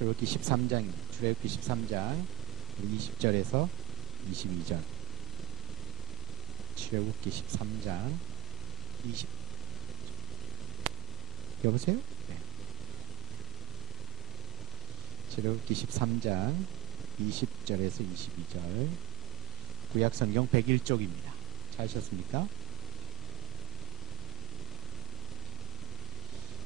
출애굽기 13장입니다. 출애굽기 13장 20절에서 22절. 출애굽기 13장 20. 여보세요? 네. 출애굽기 13장 20절에서 22절. 구약 성경 101쪽입니다. 찾으셨습니까?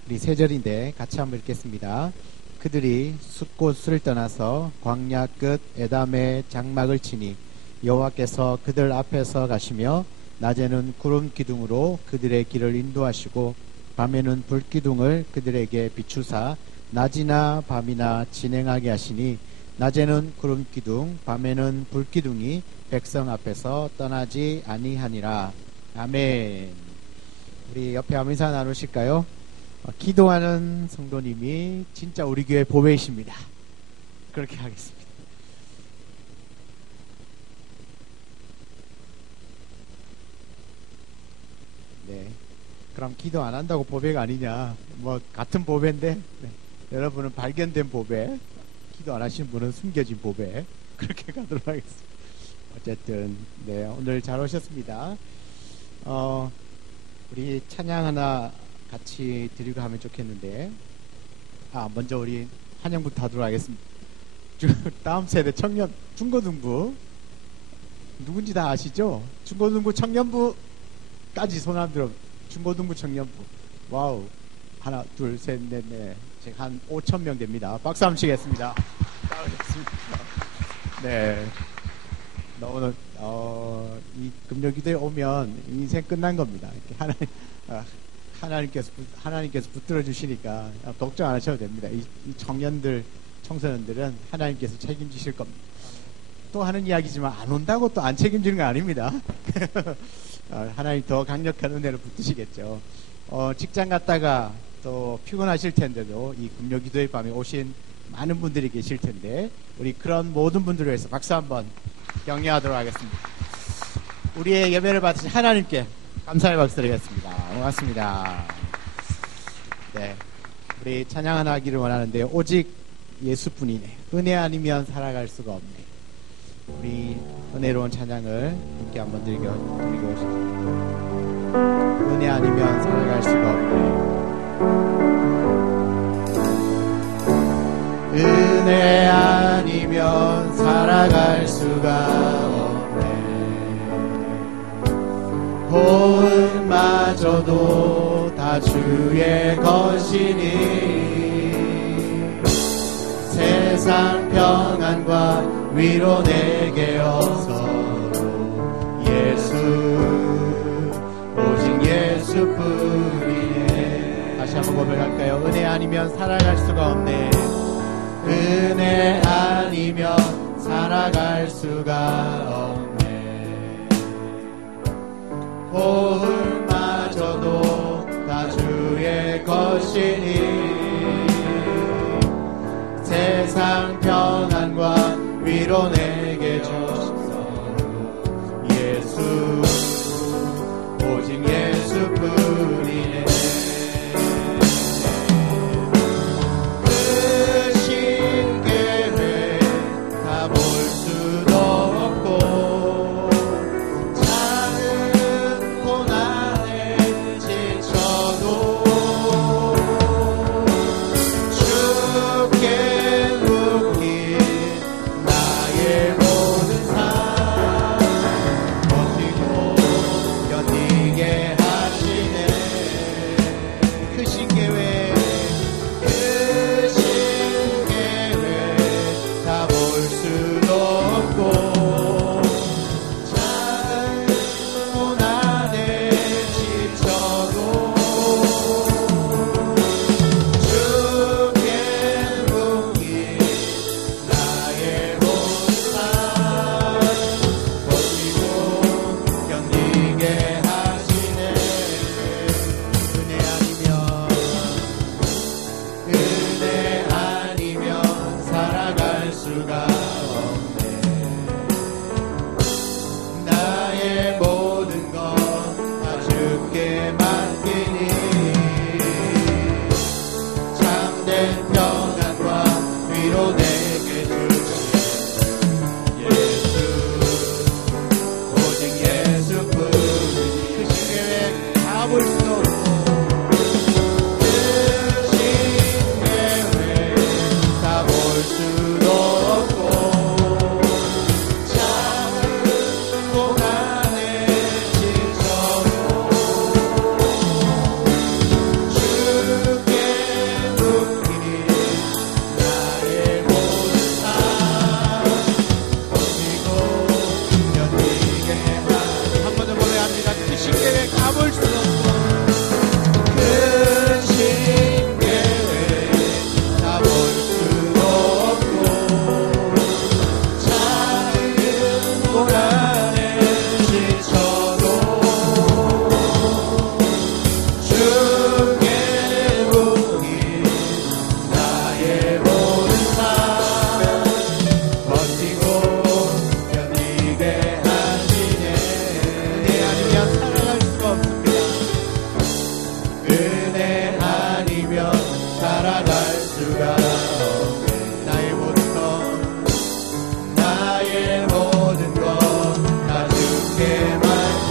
우리 세 절인데 같이 한번 읽겠습니다. 그들이 숫곳을 떠나서 광야 끝 에담의 장막을 치니 여호와께서 그들 앞에서 가시며 낮에는 구름 기둥으로 그들의 길을 인도하시고 밤에는 불 기둥을 그들에게 비추사 낮이나 밤이나 진행하게 하시니 낮에는 구름 기둥 밤에는 불 기둥이 백성 앞에서 떠나지 아니하니라. 아멘. 우리 옆에 아무 인사 나누실까요? 기도하는 성도님이 진짜 우리 교회 보배이십니다. 그렇게 하겠습니다. 네. 그럼 기도 안 한다고 보배가 아니냐? 뭐 같은 보배인데 네. 여러분은 발견된 보배, 기도 안 하시는 분은 숨겨진 보배. 그렇게 가도록 하겠습니다. 어쨌든 네, 오늘 잘 오셨습니다. 우리 찬양 하나 같이 드리고 하면 좋겠는데, 먼저 우리 환영부터 하도록 하겠습니다. 다음 세대 청년 중고등부 누군지 다 아시죠? 중고등부 청년부까지 손 한번 들어. 중고등부 청년부. 와우. 하나, 둘, 셋, 넷, 넷. 한 5,000명 됩니다. 박수 한번 치겠습니다. 네. 오늘 이 금요기도에 오면 인생 끝난 겁니다. 이렇게 하나님께서 붙들어 주시니까 걱정 안 하셔도 됩니다. 이 청년들, 청소년들은 하나님께서 책임지실 겁니다. 또 하는 이야기지만 안 온다고 또 안 책임지는 거 아닙니다. 하나님 더 강력한 은혜로 붙드시겠죠. 직장 갔다가 또 피곤하실 텐데도 이 금요기도의 밤에 오신 많은 분들이 계실 텐데, 우리 그런 모든 분들을 위해서 박수 한번 격려하도록 하겠습니다. 우리의 예배를 받으신 하나님께 감사의 박수 드리겠습니다. 고맙습니다. 네, 우리 찬양 하나 하기를 원하는데, 오직 예수뿐이네. 은혜 아니면 살아갈 수가 없네. 우리 은혜로운 찬양을 함께 한번 드리고 싶습니다. 은혜 아니면 살아갈 수가 없네. 은혜 아니면 살아갈 수가 없네. 호흡마저도 다 주의 것이니 세상 평안과 위로 내게 어서로 예수 오직 예수뿐이네. 다시 한번 고백할까요? 은혜 아니면 살아갈 수가 없네. 은혜 아니면 살아갈 수가 없네. 호흡마저도 다 주의 것이니 세상 평안과 위로 내게 주소서. 예수 오직 예수뿐이네. 주께 묶인 나의 수가 없네. 나의 모든 것 나의 모든 것 다 주께 맡기니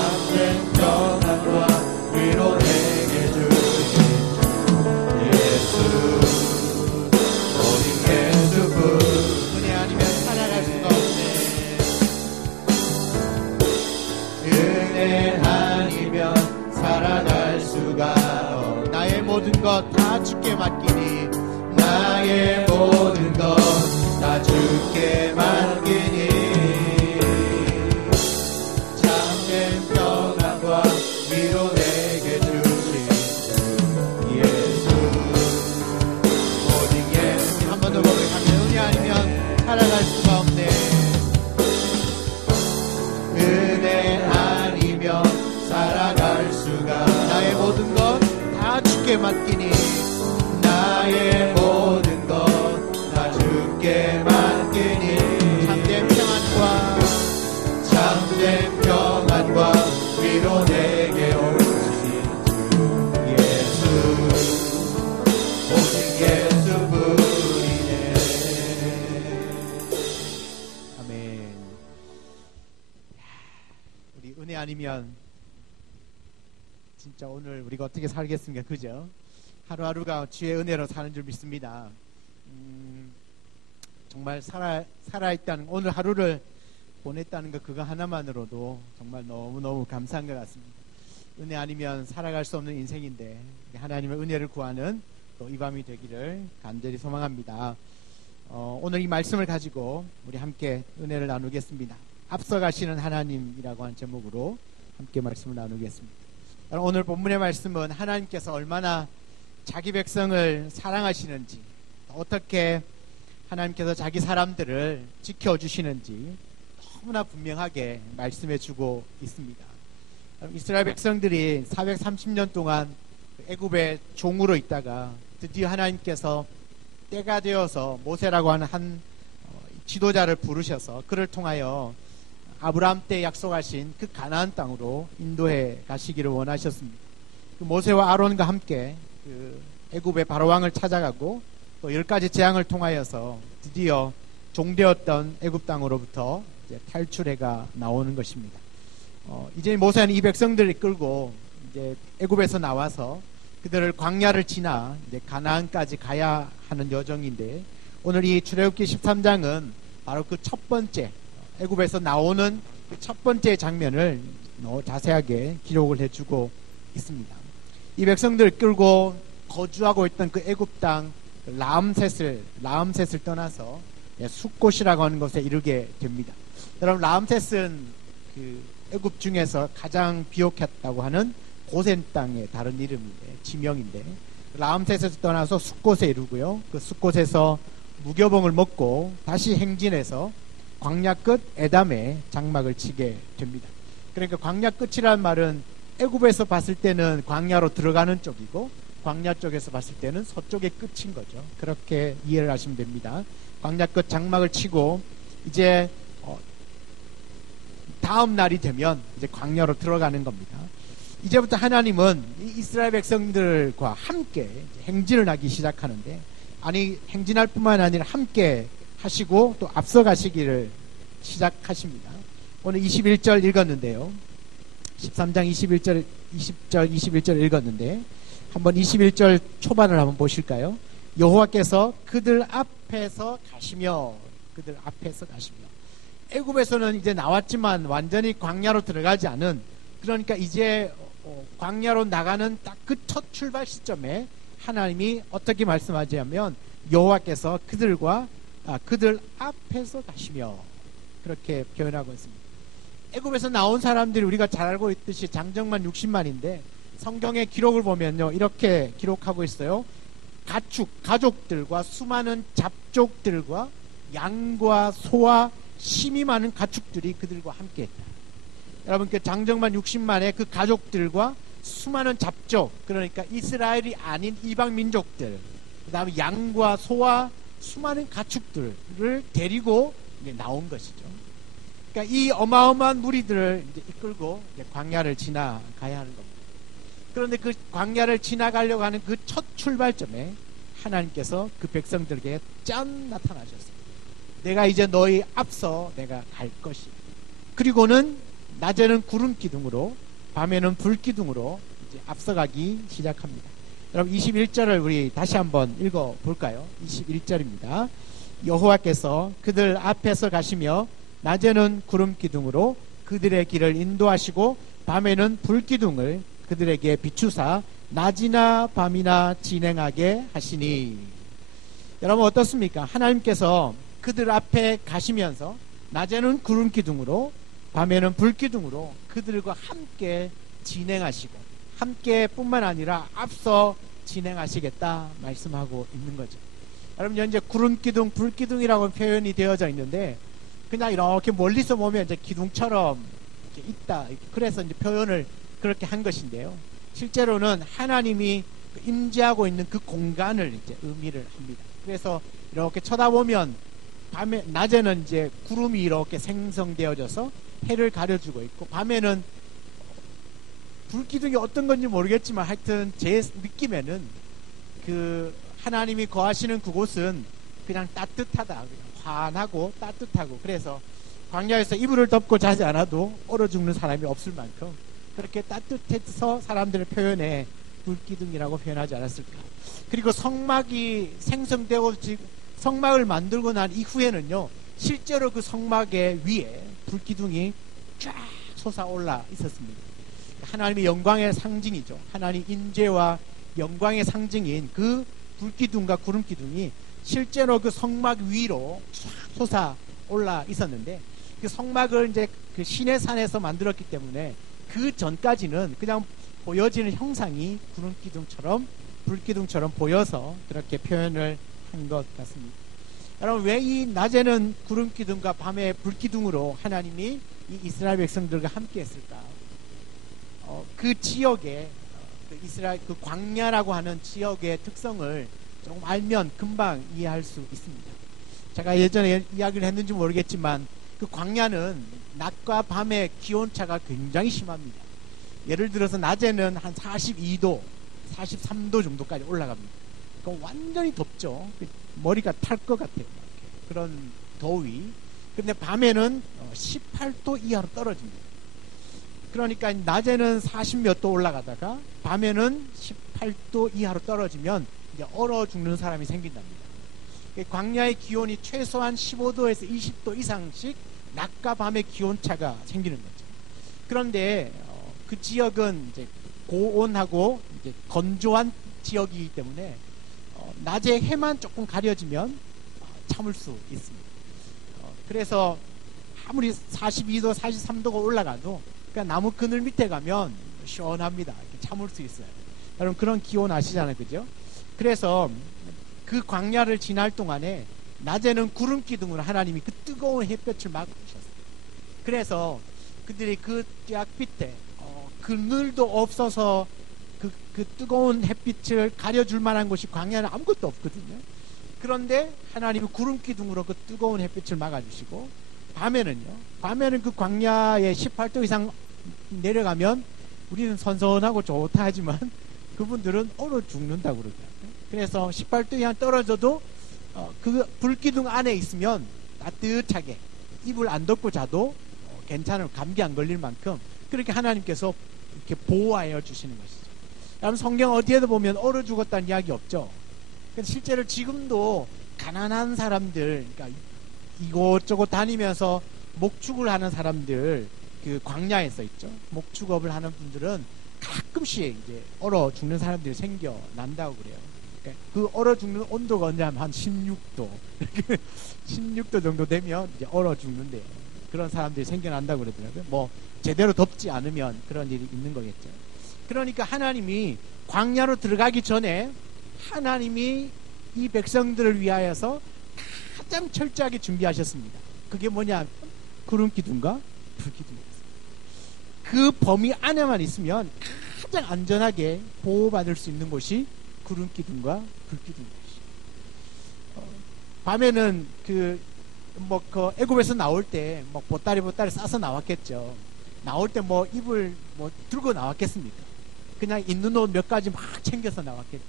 참된 평안과 위로 내게 주신 주 예수 오직 예수뿐. 은혜 아니면 살아갈 수가 없네. 은혜 아니면 살아갈 수가 없네. 나의 모든 것 다 주께 맡기니 나의 모든 것 다 주께 맡기니 참된 평안과 위로 내게 주신 주 예수 오직 예수. 한 번 더 고백하면 은혜 아니면 살아갈 수가 없네. 은혜 아니면 살아갈 수가. 나의 모든 것 다 주께 맡기니 나의 모든 것 다 주께 맡기니 참된 평안과 위로 내게 오신 주 예수 오직 예수뿐이네. 아멘. 우리 은혜 아니면 진짜 오늘 우리가 어떻게 살겠습니까? 그죠? 하루하루가 주의 은혜로 사는 줄 믿습니다. 정말 살아있다는, 오늘 하루를 보냈다는 것, 그거 하나만으로도 정말 너무너무 감사한 것 같습니다. 은혜 아니면 살아갈 수 없는 인생인데 하나님의 은혜를 구하는 또 이 밤이 되기를 간절히 소망합니다. 오늘 이 말씀을 가지고 우리 함께 은혜를 나누겠습니다. 앞서가시는 하나님이라고 한 제목으로 함께 말씀을 나누겠습니다. 오늘 본문의 말씀은 하나님께서 얼마나 자기 백성을 사랑하시는지, 어떻게 하나님께서 자기 사람들을 지켜주시는지 너무나 분명하게 말씀해 주고 있습니다. 이스라엘 백성들이 430년 동안 애굽의 종으로 있다가 드디어 하나님께서 때가 되어서 모세라고 하는 한 지도자를 부르셔서 그를 통하여 아브라함 때 약속하신 그 가나안 땅으로 인도해 가시기를 원하셨습니다. 그 모세와 아론과 함께 그 애굽의 바로왕을 찾아가고 또 10가지 재앙을 통하여서 드디어 종되었던 애굽 땅으로부터 이제 탈출해가 나오는 것입니다. 이제 모세는 이 백성들을 이끌고 이제 애굽에서 나와서 그들을 광야를 지나 이제 가나안까지 가야 하는 여정인데, 오늘 이 출애굽기 13장은 바로 그 첫 번째 애굽에서 나오는 그 첫 번째 장면을 자세하게 기록을 해주고 있습니다. 이 백성들을 끌고 거주하고 있던 그 애굽 땅 라암셋을 떠나서 숫곳이라고 하는 곳에 이르게 됩니다. 여러분, 라암셋은 그 애굽 중에서 가장 비옥했다고 하는 고센 땅의 다른 이름인데, 지명인데, 라암셋에서 떠나서 숫곳에 이르고요. 그 숫곳에서 무교봉을 먹고 다시 행진해서 광야 끝 에담에 장막을 치게 됩니다. 그러니까 광야 끝이라는 말은 애굽에서 봤을 때는 광야로 들어가는 쪽이고, 광야 쪽에서 봤을 때는 서쪽의 끝인 거죠. 그렇게 이해를 하시면 됩니다. 광야 끝 장막을 치고 이제 다음 날이 되면 이제 광야로 들어가는 겁니다. 이제부터 하나님은 이스라엘 백성들과 함께 행진을 하기 시작하는데, 아니 행진할 뿐만 아니라 함께 하시고 또 앞서 가시기를 시작하십니다. 오늘 21절 읽었는데요. 13장 21절 20절 21절 읽었는데 한번 21절 초반을 한번 보실까요? 여호와께서 그들 앞에서 가시며, 그들 앞에서 가시며. 애굽에서는 이제 나왔지만 완전히 광야로 들어가지 않은, 그러니까 이제 광야로 나가는 딱 그 첫 출발 시점에 하나님이 어떻게 말씀하시냐면 여호와께서 그들 앞에서 가시며, 그렇게 표현하고 있습니다. 애굽에서 나온 사람들이 우리가 잘 알고 있듯이 장정만 60만인데 성경의 기록을 보면요, 이렇게 기록하고 있어요. 가족들과 수많은 잡족들과 양과 소와 심이 많은 가축들이 그들과 함께 했다. 여러분, 그 장정만 60만의 그 가족들과 수많은 잡족, 그러니까 이스라엘이 아닌 이방 민족들, 그 다음에 양과 소와 수많은 가축들을 데리고 이제 나온 것이죠. 그러니까 이 어마어마한 무리들을 이제 이끌고 이제 광야를 지나가야 하는 겁니다. 그런데 그 광야를 지나가려고 하는 그 첫 출발점에 하나님께서 그 백성들에게 짠 나타나셨어요. 내가 이제 너희 앞서 내가 갈 것이. 그리고는 낮에는 구름 기둥으로 밤에는 불 기둥으로 이제 앞서가기 시작합니다. 여러분 21절을 우리 다시 한번 읽어 볼까요? 21절입니다. 여호와께서 그들 앞에서 가시며 낮에는 구름 기둥으로 그들의 길을 인도하시고 밤에는 불 기둥을 그들에게 비추사 낮이나 밤이나 진행하게 하시니. 여러분 어떻습니까? 하나님께서 그들 앞에 가시면서 낮에는 구름 기둥으로 밤에는 불 기둥으로 그들과 함께 진행하시고 함께 뿐만 아니라 앞서 진행하시겠다 말씀하고 있는 거죠. 여러분 현재 구름 기둥, 불 기둥이라고 표현이 되어져 있는데 그냥 이렇게 멀리서 보면 이제 기둥처럼 이렇게 있다. 그래서 이제 표현을 그렇게 한 것인데요. 실제로는 하나님이 임재하고 있는 그 공간을 이제 의미를 합니다. 그래서 이렇게 쳐다보면 밤에 낮에는 이제 구름이 이렇게 생성되어져서 해를 가려주고 있고 밤에는 불기둥이 어떤 건지 모르겠지만 하여튼 제 느낌에는 그 하나님이 거하시는 그곳은 그냥 따뜻하다, 그냥 환하고 따뜻하고 그래서 광야에서 이불을 덮고 자지 않아도 얼어 죽는 사람이 없을 만큼 그렇게 따뜻해서 사람들의 표현에 불기둥이라고 표현하지 않았을까. 그리고 성막이 생성되고 성막을 만들고 난 이후에는요 실제로 그 성막의 위에 불기둥이 쫙 솟아올라 있었습니다. 하나님의 영광의 상징이죠. 하나님 인재와 영광의 상징인 그 불기둥과 구름기둥이 실제로 그 성막 위로 쫙 솟아올라 있었는데 그 성막을 이제 그 시내산에서 만들었기 때문에 그 전까지는 그냥 보여지는 형상이 구름기둥처럼 불기둥처럼 보여서 그렇게 표현을 한 것 같습니다. 여러분 왜 이 낮에는 구름기둥과 밤에 불기둥으로 하나님이 이 이스라엘 백성들과 함께 했을까? 그 지역의 그 이스라엘 그 광야라고 하는 지역의 특성을 조금 알면 금방 이해할 수 있습니다. 제가 예전에 이야기를 했는지 모르겠지만 그 광야는 낮과 밤의 기온차가 굉장히 심합니다. 예를 들어서 낮에는 한 42도, 43도 정도까지 올라갑니다. 그러니까 완전히 덥죠. 머리가 탈 것 같아요. 그런 더위. 근데 밤에는 18도 이하로 떨어집니다. 그러니까 낮에는 40몇 도 올라가다가 밤에는 18도 이하로 떨어지면 이제 얼어 죽는 사람이 생긴답니다. 광야의 기온이 최소한 15도에서 20도 이상씩 낮과 밤의 기온차가 생기는 거죠. 그런데 그 지역은 이제 고온하고 이제 건조한 지역이기 때문에 낮에 해만 조금 가려지면 참을 수 있습니다. 그래서 아무리 42도, 43도가 올라가도 그러니까 나무 그늘 밑에 가면 시원합니다. 이렇게 참을 수 있어요. 여러분 그런 기온 아시잖아요, 그죠? 그래서 그 광야를 지날 동안에 낮에는 구름 기둥으로 하나님이 그 뜨거운 햇볕을 막으셨어요. 그래서 그들이 그 쫙빛에 그늘도 없어서 그 뜨거운 햇빛을 가려줄 만한 곳이 광야는 아무것도 없거든요. 그런데 하나님이 구름 기둥으로 그 뜨거운 햇빛을 막아주시고 밤에는 그 광야에 18도 이상 내려가면 우리는 선선하고 좋다 하지만 그분들은 얼어 죽는다고 그러더라고요. 그래서 18도 이상 떨어져도 그 불기둥 안에 있으면 따뜻하게 이불 안 덮고 자도 괜찮은 감기 안 걸릴 만큼 그렇게 하나님께서 이렇게 보호하여 주시는 것이죠. 여러분 성경 어디에도 보면 얼어 죽었다는 이야기 없죠. 실제로 지금도 가난한 사람들, 그러니까 이곳저곳 다니면서 목축을 하는 사람들, 그 광야에서 있죠. 목축업을 하는 분들은 가끔씩 이제 얼어 죽는 사람들이 생겨난다고 그래요. 그러니까 그 얼어 죽는 온도가 언제냐면 한 16도, 16도 정도 되면 이제 얼어 죽는데요. 그런 사람들이 생겨난다고 그러더라고요. 뭐 제대로 덥지 않으면 그런 일이 있는 거겠죠. 그러니까 하나님이 광야로 들어가기 전에 하나님이 이 백성들을 위하여서 가장 철저하게 준비하셨습니다. 그게 뭐냐? 구름 기둥과 불 기둥이었어요. 그 범위 안에만 있으면 가장 안전하게 보호받을 수 있는 곳이 구름 기둥과 불 기둥이었어요. 밤에는 그 애굽에서 나올 때 보따리 싸서 나왔겠죠. 나올 때 이불 들고 나왔겠습니까? 그냥 있는 옷 몇 가지 막 챙겨서 나왔겠죠.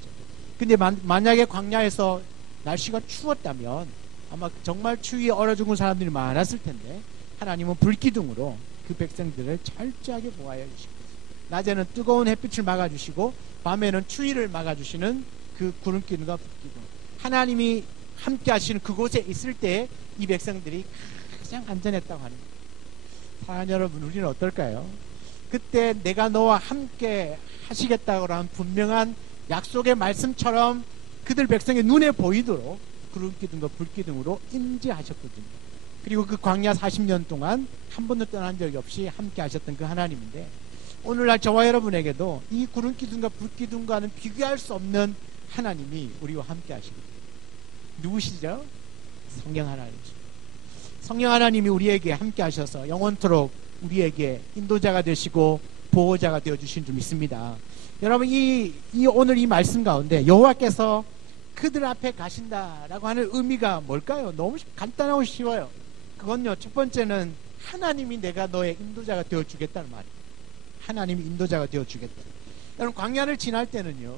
근데 만약에 광야에서 날씨가 추웠다면 아마 정말 추위에 얼어 죽은 사람들이 많았을 텐데, 하나님은 불기둥으로 그 백성들을 철저하게 보호하여 주시고, 낮에는 뜨거운 햇빛을 막아주시고 밤에는 추위를 막아주시는 그 구름기둥과 불기둥, 하나님이 함께 하시는 그곳에 있을 때 이 백성들이 가장 안전했다고 하는 거예요. 사랑하는 여러분, 우리는 어떨까요? 그때 내가 너와 함께 하시겠다고 하는 분명한 약속의 말씀처럼 그들 백성의 눈에 보이도록 구름기둥과 불기둥으로 임재하셨거든요. 그리고 그 광야 40년 동안 한 번도 떠난 적이 없이 함께 하셨던 그 하나님인데, 오늘날 저와 여러분에게도 이 구름기둥과 불기둥과는 비교할 수 없는 하나님이 우리와 함께 하시거든요. 누구시죠? 성령 하나님이시죠. 성령 하나님이 우리에게 함께 하셔서 영원토록 우리에게 인도자가 되시고 보호자가 되어주신 줄 믿습니다. 여러분, 오늘 이 말씀 가운데 여호와께서 그들 앞에 가신다라고 하는 의미가 뭘까요? 너무 간단하고 쉬워요. 그건요, 첫 번째는 하나님이 내가 너의 인도자가 되어주겠다는 말이에요. 하나님이 인도자가 되어주겠다. 여러분, 광야를 지날 때는요,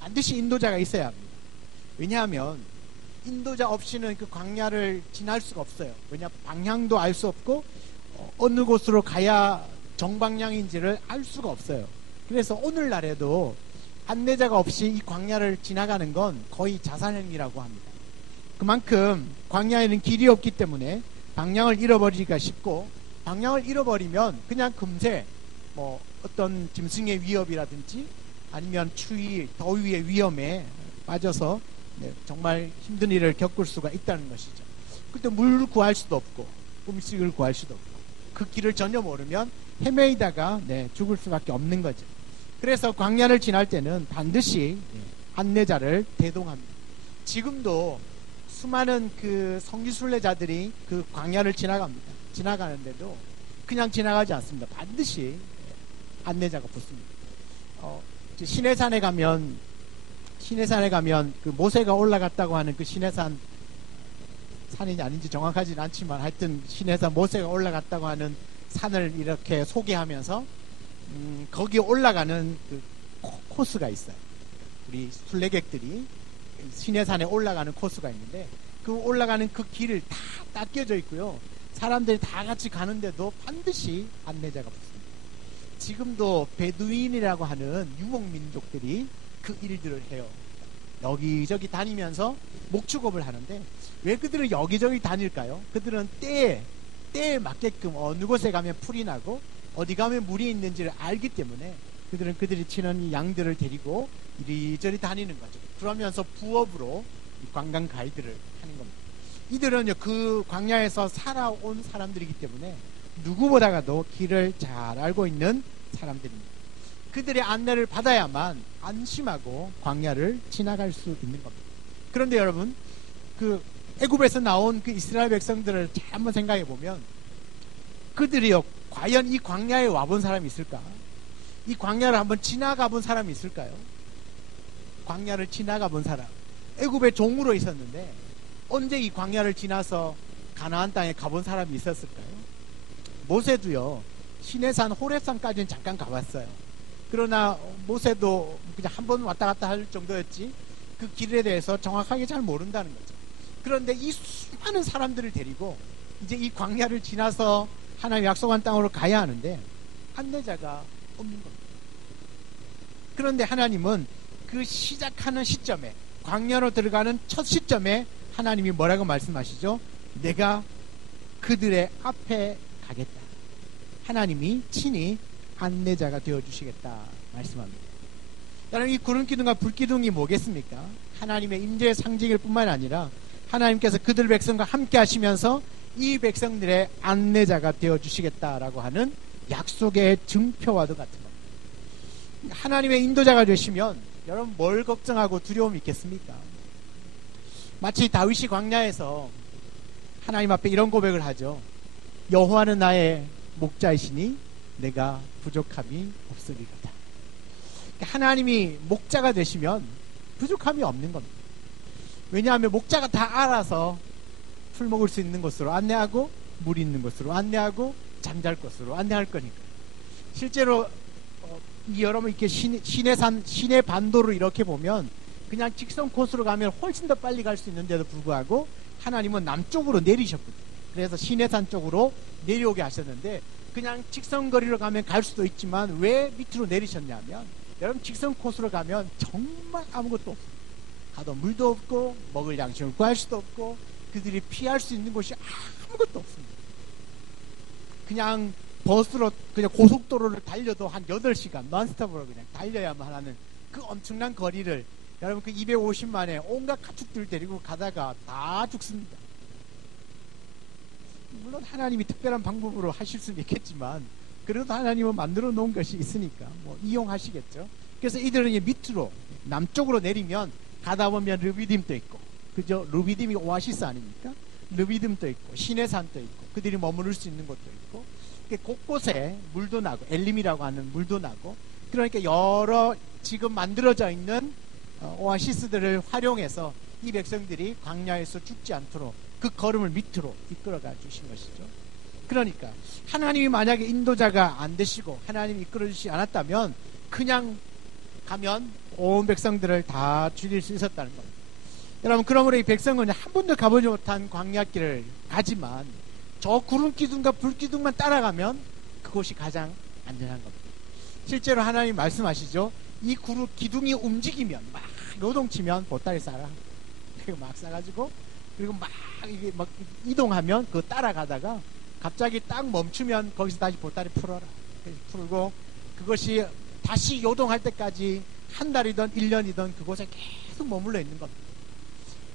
반드시 인도자가 있어야 합니다. 왜냐하면 인도자 없이는 그 광야를 지날 수가 없어요. 왜냐, 방향도 알 수 없고 어느 곳으로 가야 정방향인지를 알 수가 없어요. 그래서 오늘날에도 안내자가 없이 이 광야를 지나가는 건 거의 자살행위라고 합니다. 그만큼 광야에는 길이 없기 때문에 방향을 잃어버리기가 쉽고, 방향을 잃어버리면 그냥 금세 어떤 짐승의 위협이라든지 아니면 추위, 더위의 위험에 빠져서 정말 힘든 일을 겪을 수가 있다는 것이죠. 그때 물을 구할 수도 없고 음식을 구할 수도 없고 그 길을 전혀 모르면 헤매이다가 죽을 수밖에 없는 거죠. 그래서 광야를 지날 때는 반드시 안내자를 대동합니다. 지금도 수많은 그 성지순례자들이 그 광야를 지나가는데도 그냥 지나가지 않습니다. 반드시 안내자가 붙습니다. 시내산에 가면 그 모세가 올라갔다고 하는 그 시내산, 산인지 아닌지 정확하지는 않지만 하여튼 시내산 모세가 올라갔다고 하는 산을 이렇게 소개하면서 거기에 올라가는 그 코스가 있어요. 우리 순례객들이 시내산에 올라가는 코스가 있는데, 그 올라가는 그 길을 다 닦여져 있고요, 사람들이 다 같이 가는데도 반드시 안내자가 붙습니다. 지금도 베두인이라고 하는 유목민족들이 그 일들을 해요. 여기저기 다니면서 목축업을 하는데, 왜 그들은 여기저기 다닐까요? 그들은 때에 맞게끔 어느 곳에 가면 풀이 나고 어디 가면 물이 있는지를 알기 때문에 그들은 그들이 치는 양들을 데리고 이리저리 다니는 거죠. 그러면서 부업으로 관광 가이드를 하는 겁니다. 이들은요, 그 광야에서 살아온 사람들이기 때문에 누구보다도 길을 잘 알고 있는 사람들입니다. 그들의 안내를 받아야만 안심하고 광야를 지나갈 수 있는 겁니다. 그런데 여러분, 그 애굽에서 나온 그 이스라엘 백성들을 잘 한번 생각해 보면, 그들이요, 과연 이 광야에 와본 사람이 있을까? 이 광야를 한번 지나가 본 사람이 있을까요? 광야를 지나가 본 사람, 애굽의 종으로 있었는데 언제 이 광야를 지나서 가나안 땅에 가본 사람이 있었을까요? 모세도요, 시내산 호렙산까지는 잠깐 가봤어요. 그러나 모세도 그냥 한 번 왔다 갔다 할 정도였지 그 길에 대해서 정확하게 잘 모른다는 거죠. 그런데 이 수많은 사람들을 데리고 이제 이 광야를 지나서 하나님 약속한 땅으로 가야 하는데 안내자가 없는 겁니다. 그런데 하나님은 그 시작하는 시점에, 광야로 들어가는 첫 시점에 하나님이 뭐라고 말씀하시죠? 내가 그들의 앞에 가겠다. 하나님이 친히 안내자가 되어주시겠다 말씀합니다. 여러분, 이 구름기둥과 불기둥이 뭐겠습니까? 하나님의 임재의 상징일 뿐만 아니라 하나님께서 그들 백성과 함께 하시면서 이 백성들의 안내자가 되어주시겠다라고 하는 약속의 증표와도 같은 겁니다. 하나님의 인도자가 되시면 여러분 뭘 걱정하고 두려움이 있겠습니까? 마치 다윗이 광야에서 하나님 앞에 이런 고백을 하죠. 여호와는 나의 목자이시니 내가 부족함이 없으리로다. 하나님이 목자가 되시면 부족함이 없는 겁니다. 왜냐하면 목자가 다 알아서 풀 먹을 수 있는 곳으로 안내하고 물 있는 곳으로 안내하고 잠잘 곳으로 안내할 거니까. 실제로 여러분 이렇게 시내 반도를 이렇게 보면 그냥 직선 코스로 가면 훨씬 더 빨리 갈 수 있는데도 불구하고 하나님은 남쪽으로 내리셨거든요. 그래서 시내산 쪽으로 내려오게 하셨는데, 그냥 직선 거리로 가면 갈 수도 있지만 왜 밑으로 내리셨냐면, 여러분 직선 코스로 가면 정말 아무것도 없어요. 가도 물도 없고 먹을 양식을 구할 수도 없고 그들이 피할 수 있는 곳이 아무것도 없습니다. 그냥 버스로 그냥 고속도로를 달려도 한 8시간 넌스톱으로 그냥 달려야만 하는 그 엄청난 거리를, 여러분 그 250만에 온갖 가축들 데리고 가다가 다 죽습니다. 물론 하나님이 특별한 방법으로 하실 수는 있겠지만 그래도 하나님은 만들어 놓은 것이 있으니까 뭐 이용하시겠죠. 그래서 이들은 이제 밑으로 남쪽으로 내리면 가다 보면 르비딤도 있고, 그죠? 르비딤이 오아시스 아닙니까? 르비딤도 있고 시내산도 있고 그들이 머무를 수 있는 곳도 있고, 곳곳에 물도 나고 엘림이라고 하는 물도 나고, 그러니까 여러 지금 만들어져 있는 오아시스들을 활용해서 이 백성들이 광야에서 죽지 않도록 그 걸음을 밑으로 이끌어가 주신 것이죠. 그러니까 하나님이 만약에 인도자가 안 되시고 하나님이 이끌어 주시지 않았다면 그냥 가면 온 백성들을 다 죽일 수 있었다는 겁니다. 여러분, 그러므로 이 백성은 한 번도 가보지 못한 광야길을 가지만 저 구름 기둥과 불 기둥만 따라가면 그곳이 가장 안전한 겁니다. 실제로 하나님 말씀하시죠. 이 구름 기둥이 움직이면 막 요동치면 보따리 싸라. 그리고 막 싸가지고 그리고 막 이게 막 이동하면 그거 따라가다가 갑자기 딱 멈추면 거기서 다시 보따리 풀어라. 풀고 그것이 다시 요동할 때까지 한 달이든 1년이든 그곳에 계속 머물러 있는 겁니다.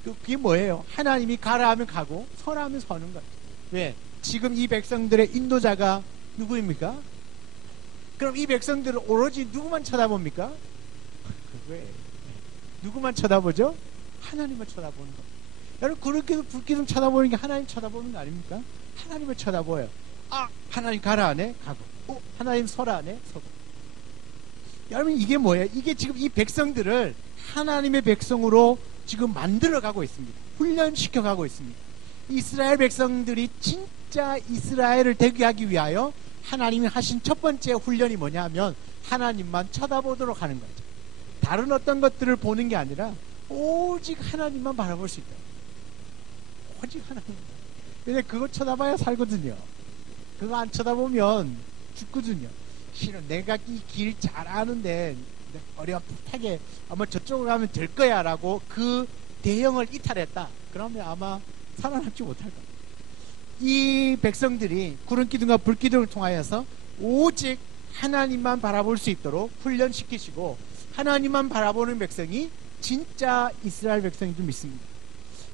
그게 뭐예요? 하나님이 가라 하면 가고 서라 하면 서는 거예요. 왜? 지금 이 백성들의 인도자가 누구입니까? 그럼 이 백성들은 오로지 누구만 쳐다봅니까? 왜? 누구만 쳐다보죠? 하나님을 쳐다보는 겁니다. 여러분, 그렇게도 불기둥 쳐다보는 게 하나님 쳐다보는 거 아닙니까? 하나님을 쳐다보여요. 아, 하나님 가라 하네? 가고. 하나님 서라 하네? 서고. 여러분, 이게 뭐예요? 이게 지금 이 백성들을 하나님의 백성으로 지금 만들어 가고 있습니다. 훈련시켜 가고 있습니다. 이스라엘 백성들이 진짜 이스라엘을 되게 하기 위하여 하나님이 하신 첫 번째 훈련이 뭐냐 하면 하나님만 쳐다보도록 하는 거죠. 다른 어떤 것들을 보는 게 아니라 오직 하나님만 바라볼 수 있다. 오직 하나님. 근데 그거 쳐다봐야 살거든요. 그거 안 쳐다보면 죽거든요. 실은 내가 이 길 잘 아는데 어렴풋하게 아마 저쪽으로 가면 될 거야 라고 그 대형을 이탈했다. 그러면 아마 살아남지 못할 겁니다. 이 백성들이 구름기둥과 불기둥을 통하여서 오직 하나님만 바라볼 수 있도록 훈련시키시고, 하나님만 바라보는 백성이 진짜 이스라엘 백성인 줄 믿습니다.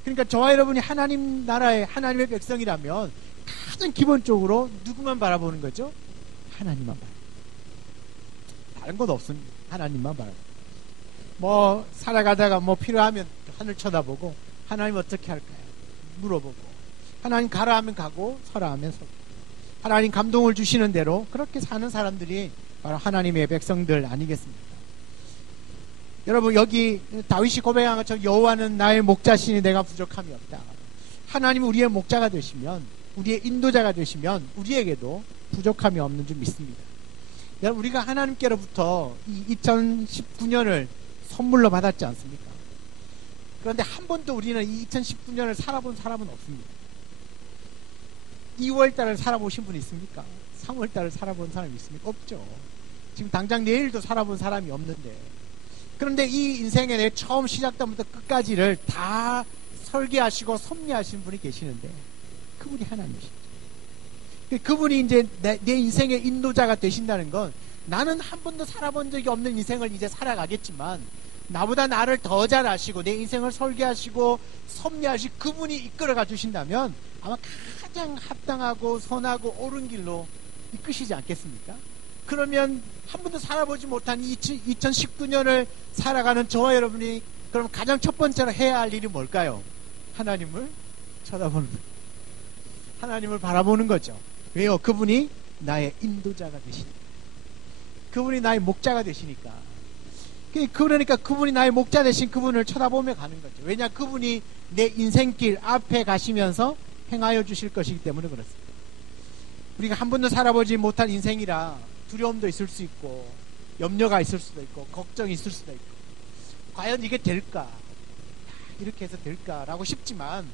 그러니까 저와 여러분이 하나님 나라의 하나님의 백성이라면 가장 기본적으로 누구만 바라보는 거죠? 하나님만 바라보는 거죠. 다른 건 없습니다. 하나님만 바라보는 거죠. 뭐 살아가다가 뭐 필요하면 하늘 쳐다보고 하나님 어떻게 할까요? 물어보고, 하나님 가라 하면 가고 서라 하면 서고, 하나님 감동을 주시는 대로 그렇게 사는 사람들이 바로 하나님의 백성들 아니겠습니까? 여러분, 여기 다윗이 고백한 것처럼 여호와는 나의 목자시니 내가 부족함이 없다. 하나님이 우리의 목자가 되시면, 우리의 인도자가 되시면 우리에게도 부족함이 없는 줄 믿습니다. 여러분, 우리가 하나님께로부터 이 2019년을 선물로 받았지 않습니까? 그런데 한 번도 우리는 이 2019년을 살아본 사람은 없습니다. 2월달을 살아보신 분 있습니까? 3월달을 살아본 사람이 있습니까? 없죠. 지금 당장 내일도 살아본 사람이 없는데, 그런데 이 인생의 내 처음 시작부터 끝까지를 다 설계하시고 섭리하신 분이 계시는데 그분이 하나님이시죠. 그분이 이제 내 인생의 인도자가 되신다는 건, 나는 한 번도 살아본 적이 없는 인생을 이제 살아가겠지만 나보다 나를 더 잘 아시고 내 인생을 설계하시고 섭리하시고 그분이 이끌어가 주신다면 아마 가장 합당하고 선하고 옳은 길로 이끄시지 않겠습니까? 그러면 한 번도 살아보지 못한 2019년을 살아가는 저와 여러분이 그럼 가장 첫 번째로 해야 할 일이 뭘까요? 하나님을 쳐다보는 거예요. 하나님을 바라보는 거죠. 왜요? 그분이 나의 인도자가 되시니까. 그분이 나의 목자가 되시니까. 그러니까 그분이 나의 목자 되신 그분을 쳐다보며 가는 거죠. 왜냐? 그분이 내 인생길 앞에 가시면서 행하여 주실 것이기 때문에 그렇습니다. 우리가 한 번도 살아보지 못한 인생이라 두려움도 있을 수 있고 염려가 있을 수도 있고 걱정이 있을 수도 있고 과연 이게 될까? 이렇게 해서 될까라고 싶지만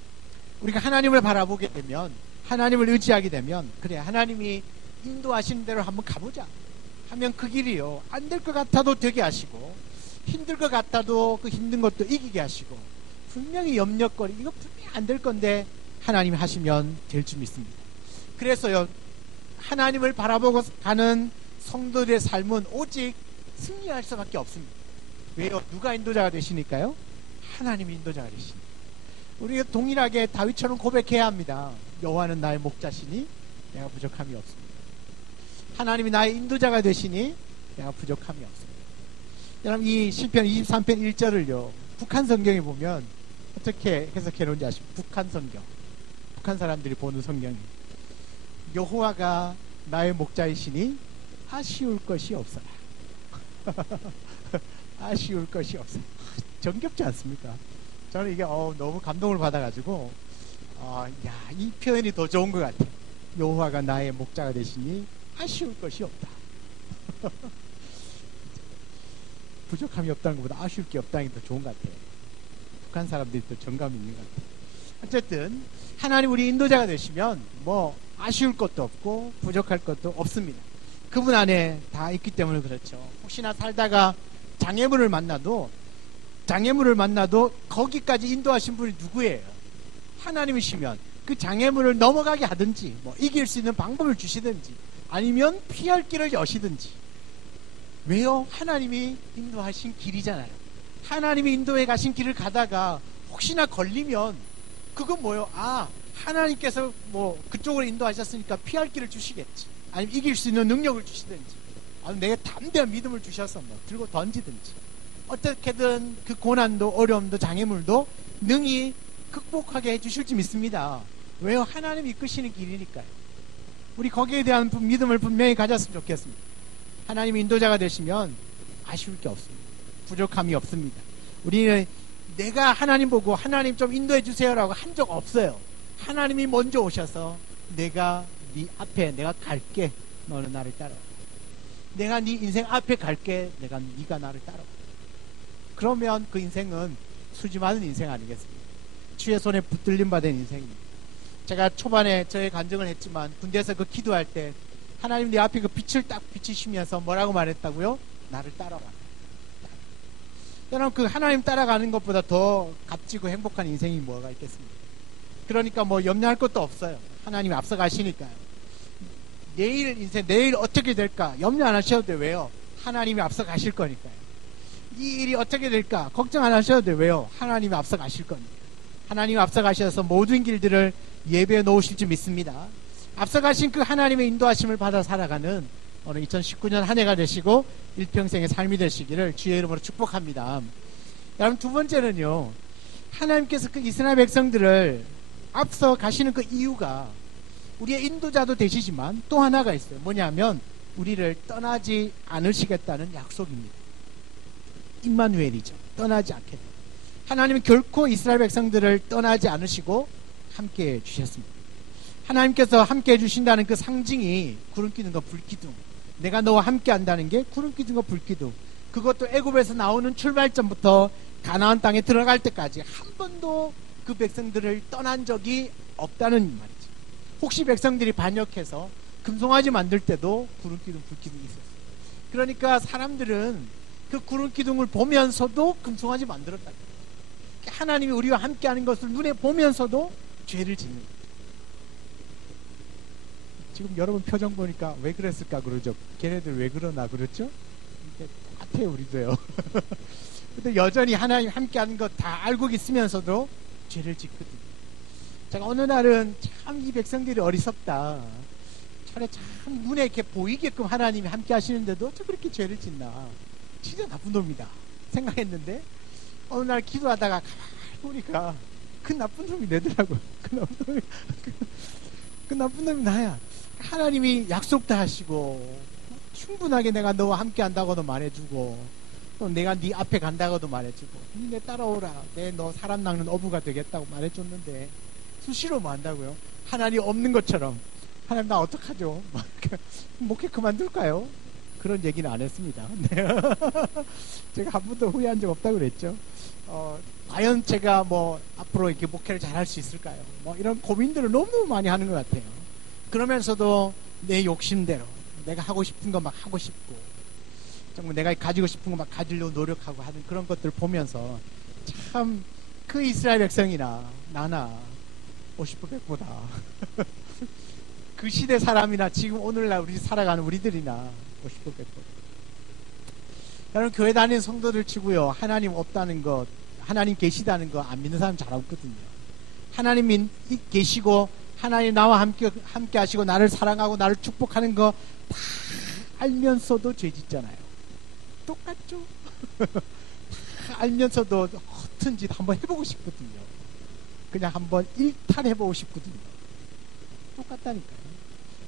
우리가 하나님을 바라보게 되면 하나님을 의지하게 되면 그래 하나님이 인도하시는 대로 한번 가보자 하면 그 길이요 안 될 것 같아도 되게 하시고 힘들 것 같아도 그 힘든 것도 이기게 하시고 분명히 염려거리 이거 분명히 안 될 건데 하나님이 하시면 될 줄 믿습니다. 그래서요 하나님을 바라보고 가는 성도들의 삶은 오직 승리할 수밖에 없습니다. 왜요? 누가 인도자가 되시니까요? 하나님이 인도자가 되시니까. 우리가 동일하게 다윗처럼 고백해야 합니다. 여호와는 나의 목자시니 내가 부족함이 없습니다. 하나님이 나의 인도자가 되시니 내가 부족함이 없습니다. 여러분 이 시편 23편 1절을요 북한 성경에 보면 어떻게 해석해 놓은지 아십니까? 북한 성경 북한 사람들이 보는 성경이 여호와가 나의 목자이시니 아쉬울 것이 없어라. 아쉬울 것이 없어라. 정겹지 않습니까? 저는 이게 너무 감동을 받아가지고 이 표현이 더 좋은 것 같아요. 여호와가 나의 목자가 되시니 아쉬울 것이 없다. 부족함이 없다는 것보다 아쉬울 게 없다는 게 더 좋은 것 같아요. 북한 사람들이 더 정감이 있는 것 같아요. 어쨌든 하나님 우리 인도자가 되시면 뭐 아쉬울 것도 없고 부족할 것도 없습니다. 그분 안에 다 있기 때문에 그렇죠. 혹시나 살다가 장애물을 만나도 거기까지 인도하신 분이 누구예요? 하나님이시면 그 장애물을 넘어가게 하든지 뭐 이길 수 있는 방법을 주시든지 아니면 피할 길을 여시든지. 왜요? 하나님이 인도하신 길이잖아요. 하나님이 인도해 가신 길을 가다가 혹시나 걸리면 그건 뭐예요? 하나님께서 뭐 그쪽으로 인도하셨으니까 피할 길을 주시겠지. 아니면 이길 수 있는 능력을 주시든지 아니면 내게 담대한 믿음을 주셔서 뭐 들고 던지든지 어떻게든 그 고난도 어려움도 장애물도 능히 극복하게 해주실 줄 믿습니다. 왜요? 하나님이 이끄시는 길이니까요. 우리 거기에 대한 믿음을 분명히 가졌으면 좋겠습니다. 하나님이 인도자가 되시면 아쉬울 게 없습니다. 부족함이 없습니다. 우리는 내가 하나님 보고 하나님 좀 인도해 주세요라고 한 적 없어요. 하나님이 먼저 오셔서 내가 네 앞에 내가 갈게. 너는 나를 따라와. 내가 네 인생 앞에 갈게. 네가 나를 따라와. 그러면 그 인생은 수지 많은 인생 아니겠습니까? 주의 손에 붙들림 받은 인생입니다. 제가 초반에 저의 간증을 했지만 군대에서 그 기도할 때 하나님 네 앞에 그 빛을 딱 비치시면서 뭐라고 말했다고요? 나를 따라와. 여러분 그 하나님 따라가는 것보다 더 값지고 행복한 인생이 뭐가 있겠습니까? 그러니까 뭐 염려할 것도 없어요. 하나님이 앞서 가시니까요. 내일 어떻게 될까? 염려 안 하셔도 돼요. 왜요? 하나님이 앞서 가실 거니까요. 이 일이 어떻게 될까? 걱정 안 하셔도 돼요. 왜요? 하나님이 앞서 가실 거니까. 하나님이 앞서 가셔서 모든 길들을 예배해 놓으실 줄 믿습니다. 앞서 가신 그 하나님의 인도하심을 받아 살아가는 오늘 2019년 한 해가 되시고 일평생의 삶이 되시기를 주의 이름으로 축복합니다. 여러분 두 번째는요. 하나님께서 그 이스라엘 백성들을 앞서 가시는 그 이유가 우리의 인도자도 되시지만 또 하나가 있어요. 뭐냐면 우리를 떠나지 않으시겠다는 약속입니다. 임마누엘이죠. 떠나지 않겠다. 하나님은 결코 이스라엘 백성들을 떠나지 않으시고 함께해 주셨습니다. 하나님께서 함께해 주신다는 그 상징이 구름기둥과 불기둥. 내가 너와 함께 한다는 게 구름기둥과 불기둥. 그것도 애굽에서 나오는 출발점부터 가나안 땅에 들어갈 때까지 한 번도 그 백성들을 떠난 적이 없다는 말이죠. 혹시 백성들이 반역해서 금송아지 만들 때도 구름기둥 불기둥이 있었어요. 그러니까 사람들은 그 구름기둥을 보면서도 금송아지 만들었다. 하나님이 우리와 함께하는 것을 눈에 보면서도 죄를 짓는 거예요. 지금 여러분 표정 보니까 왜 그랬을까 그러죠. 걔네들 왜 그러나 그렇죠? 똑같아요 우리도요. 근데 여전히 하나님 함께하는 것 다 알고 있으면서도 죄를 짓거든요. 제가 어느 날은 참 이 백성들이 어리석다. 차라리 참 눈에 이렇게 보이게끔 하나님이 함께 하시는데도 어떻게 그렇게 죄를 짓나. 진짜 나쁜 놈이다 생각했는데 어느 날 기도하다가 가만히 보니까 그 나쁜 놈이 내더라고요. 그 나쁜 놈이 나야. 하나님이 약속도 하시고 충분하게 내가 너와 함께 한다고도 말해주고 또 내가 네 앞에 간다고도 말해주고 내 따라오라. 내 너 사람 낚는 어부가 되겠다고 말해줬는데 수시로 뭐 한다고요? 하나님 없는 것처럼 하나님 나 어떡하죠? 목회 그만둘까요? 그런 얘기는 안 했습니다. 네. 제가 한 번도 후회한 적 없다고 그랬죠. 과연 제가 뭐 앞으로 이렇게 목회를 잘 할 수 있을까요? 뭐 이런 고민들을 너무 많이 하는 것 같아요. 그러면서도 내 욕심대로 내가 하고 싶은 거 막 하고 싶고, 정말 내가 가지고 싶은 거 막 가지려고 노력하고 하는 그런 것들을 보면서 참 그 이스라엘 백성이나 나나 50부 100보다 그 시대 사람이나 지금 오늘날 우리 살아가는 우리들이나 50부 100보다. 여러분, 교회 다니는 성도들 치고요, 하나님 없다는 것, 하나님 계시다는 거 안 믿는 사람 잘 없거든요. 하나님 계시고 하나님 나와 함께 하시고 나를 사랑하고 나를 축복하는 거 다 알면서도 죄 짓잖아요. 똑같죠? 다 알면서도 허튼 짓 한번 해보고 싶거든요. 그냥 한번 일탈해보고 싶거든요. 똑같다니까요.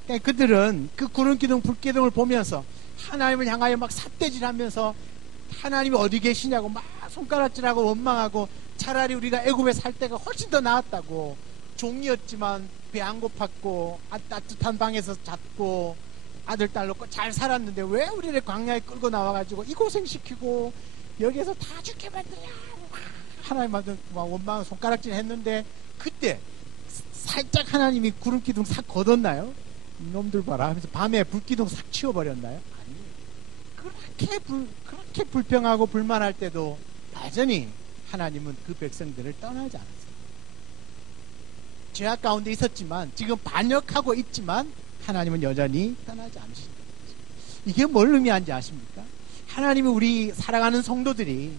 그러니까 그들은 그 구름기둥 불기둥을 보면서 하나님을 향하여 막 삿대질하면서 하나님이 어디 계시냐고 막 손가락질하고 원망하고, 차라리 우리가 애굽에 살 때가 훨씬 더 나았다고, 종이었지만 배 안 고팠고 따뜻한 방에서 잤고 아들 딸 놓고 잘 살았는데 왜 우리를 광야에 끌고 나와가지고 이 고생시키고 여기에서 다 죽게 만드냐, 하나님한테 원망 손가락질 했는데, 그때 살짝 하나님이 구름기둥 싹 걷었나요? 이놈들 봐라 하면서 밤에 불기둥 싹 치워버렸나요? 아니에요. 그렇게 불평하고 불만할 때도 여전히 하나님은 그 백성들을 떠나지 않았어요. 죄악 가운데 있었지만, 지금 반역하고 있지만 하나님은 여전히 떠나지 않으신다. 이게 뭘 의미하는지 아십니까? 하나님이 우리 살아가는 성도들이